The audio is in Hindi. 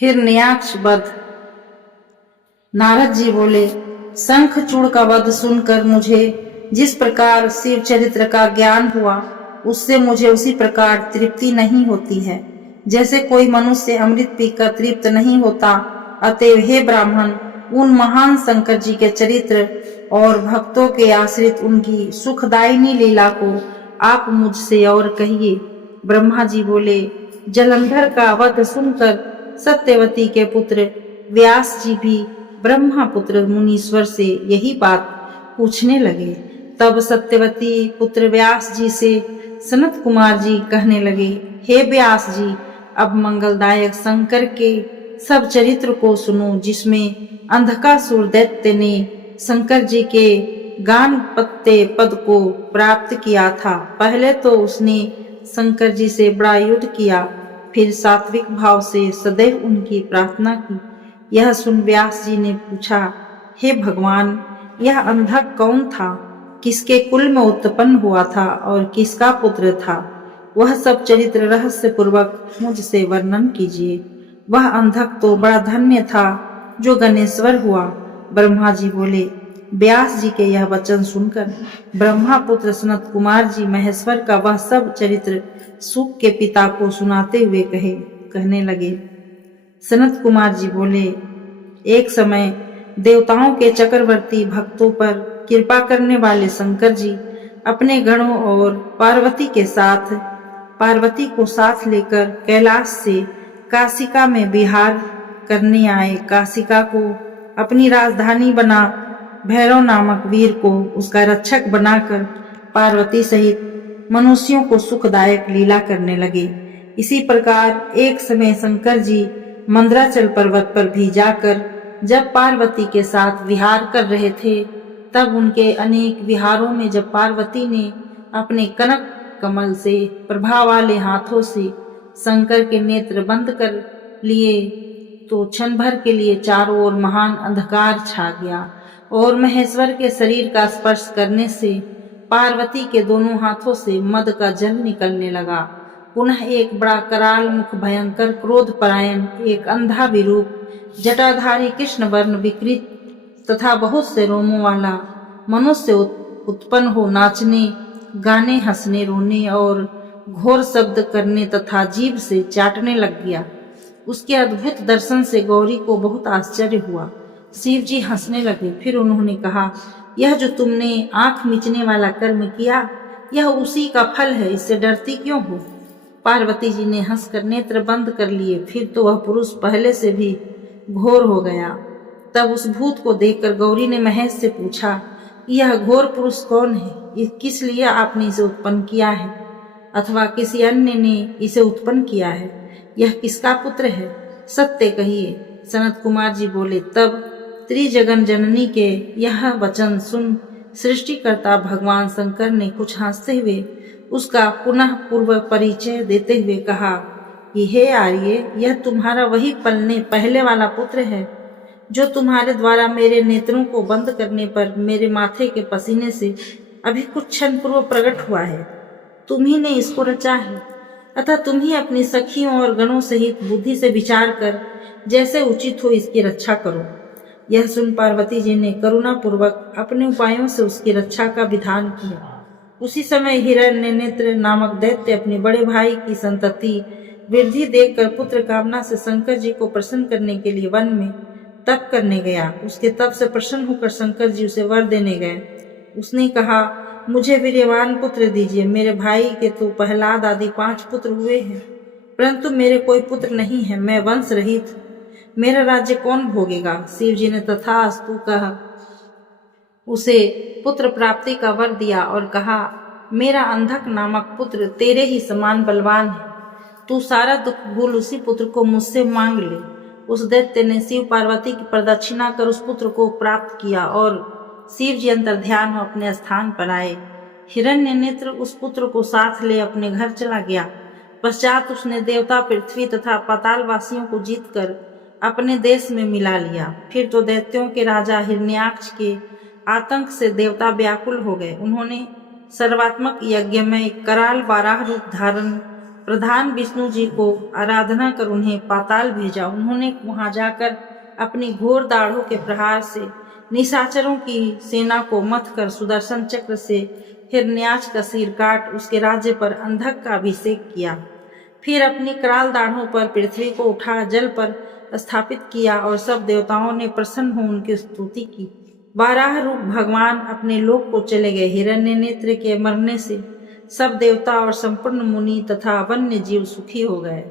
हिरण्याक्ष वध। नारद जी बोले, शंखचूड़ का वध सुनकर मुझे जिस प्रकार शिव चरित्र का ज्ञान हुआ, उससे मुझे उसी प्रकार तृप्ति नहीं होती है, जैसे कोई मनुष्य अमृत पीकर तृप्त नहीं होता। अतएव हे ब्राह्मण, उन महान शंकर जी के चरित्र और भक्तों के आश्रित उनकी सुखदायिनी लीला को आप मुझसे और कहिए। ब्रह्मा जी बोले, जलंधर का वध सुनकर सत्यवती के पुत्र व्यास जी भी ब्रह्मपुत्र मुनीश्वर से यही बात पूछने लगे। तब सत्यवती पुत्र व्यास जी से सनत कुमार जी कहने लगे, हे व्यास जी, अब मंगलदायक शंकर के सब चरित्र को सुनो, जिसमें अंधकासुर दैत्य ने शंकर जी के गान पत्ते पद को प्राप्त किया था। पहले तो उसने शंकर जी से बड़ा युद्ध किया, फिर सात्विक भाव से सदैव उनकी प्रार्थना की। यह सुन व्यास जी ने पूछा, हे भगवान, यह अंधक कौन था, किसके कुल में उत्पन्न हुआ था और किसका पुत्र था? वह सब चरित्र रहस्य पूर्वक मुझसे वर्णन कीजिए। वह अंधक तो बड़ा धन्य था जो गणेश्वर हुआ। ब्रह्मा जी बोले, व्यास जी के यह वचन सुनकर ब्रह्मापुत्र सनत कुमार जी महेश्वर का वह सब चरित्र सुख के पिता को सुनाते हुए कहने लगे। सनत कुमार जी बोले, एक समय देवताओं के चक्रवर्ती भक्तों पर कृपा करने वाले शंकर जी अपने गणों और पार्वती को साथ लेकर कैलाश से काशिका में विहार करने आए। काशिका को अपनी राजधानी बना भैरव नामक वीर को उसका रक्षक बनाकर पार्वती सहित मनुष्यों को सुखदायक लीला करने लगे। इसी प्रकार एक समय शंकर जी मंदराचल पर्वत पर भी जाकर जब पार्वती के साथ विहार कर रहे थे, तब उनके अनेक विहारों में जब पार्वती ने अपने कनक कमल से प्रभा वाले हाथों से शंकर के नेत्र बंद कर लिए, तो क्षण भर के लिए चारों ओर महान अंधकार छा गया और महेश्वर के शरीर का स्पर्श करने से पार्वती के दोनों हाथों से मद का जल निकलने लगा। पुनः एक बड़ा कराल मुख भयंकर क्रोध परायण एक अंधा विरूप जटाधारी कृष्ण वर्ण विकृत तथा बहुत से रोमों वाला मनुष्य उत्पन्न हो नाचने, गाने, हंसने, रोने और घोर शब्द करने तथा जीभ से चाटने लग गया। उसके अद्भुत दर्शन से गौरी को बहुत आश्चर्य हुआ। शिव जी हंसने लगे। फिर उन्होंने कहा, यह जो तुमने आंख मीचने वाला कर्म किया, यह उसी का फल है, इससे डरती क्यों हो? पार्वती जी ने हंसकर नेत्र बंद कर लिए। फिर तो वह पुरुष पहले से भी घोर हो गया। तब उस भूत को देखकर गौरी ने महेश से पूछा, यह घोर पुरुष कौन है? किस लिए आपने इसे उत्पन्न किया है, अथवा किसी अन्य ने इसे उत्पन्न किया है? यह किसका पुत्र है? सत्य कहिए। सनत कुमार जी बोले, तब त्रिजगन जननी के यह वचन सुन सृष्टिकर्ता भगवान शंकर ने कुछ हंसते हुए उसका पुनः पूर्व परिचय देते हुए कहा कि हे आर्य, यह तुम्हारा वही पहले वाला पुत्र है जो तुम्हारे द्वारा मेरे नेत्रों को बंद करने पर मेरे माथे के पसीने से अभी कुछ क्षण पूर्व प्रकट हुआ है। तुम ही ने इसको रचा है, अतः तुम ही अपनी सखियों और गणों सहित बुद्धि से विचार कर जैसे उचित हो इसकी रक्षा करो। यह सुन पार्वती जी ने करुणा पूर्वक अपने उपायों से उसकी रक्षा का विधान किया। उसी समय हिरण्यनेत्र नामक दैत्य अपने बड़े भाई की संतति वृद्धि देखकर पुत्र कामना से शंकर जी को प्रसन्न करने के लिए वन में तप करने गया। उसके तप से प्रसन्न होकर शंकर जी उसे वर देने गए। उसने कहा, मुझे वीर्यवान पुत्र दीजिए। मेरे भाई के तो प्रहलाद आदि 5 पुत्र हुए हैं, परंतु मेरे कोई पुत्र नहीं है। मैं वंश रहित हूँ, मेरा राज्य कौन भोगेगा? शिव जी ने तथास्तु कहा उसे पुत्र प्राप्ति का वर दिया और कहा, मेरा अंधक नामक पुत्र तेरे ही समान बलवान है, तू सारा दुख भूल उसी पुत्र को मुझसे मांग ले। उस दैत्य ने शिव पार्वती की प्रदक्षिणा कर उस पुत्र को प्राप्त किया और शिव जी अंतर्ध्यान हो अपने स्थान पर आए। हिरण्यनेत्र उस पुत्र को साथ ले अपने घर चला गया। पश्चात उसने देवता, पृथ्वी तथा पाताल वासियों को जीतकर अपने देश में मिला लिया। फिर तो दैत्यों के राजा हिरण्याक्ष के आतंक से देवता व्याकुल हो गए। उन्होंने सर्वात्मक यज्ञ में कराल बाराह रूप धारण प्रधान विष्णु जी को आराधना कर उन्हें पाताल भेजा। उन्होंने वहां जाकर अपनी घोर दाढ़ों के प्रहार से निशाचरों की सेना को मथ कर सुदर्शन चक्र से हिरण्याक्ष का सिर काट उसके राज्य पर अंधक का अभिषेक किया। फिर अपनी कराल दाढ़ों पर पृथ्वी को उठा जल पर स्थापित किया और सब देवताओं ने प्रसन्न हो उनकी स्तुति की। बारह रूप भगवान अपने लोक को चले गए। हिरण्यनेत्र के मरने से सब देवता और संपूर्ण मुनि तथा वन्य जीव सुखी हो गए।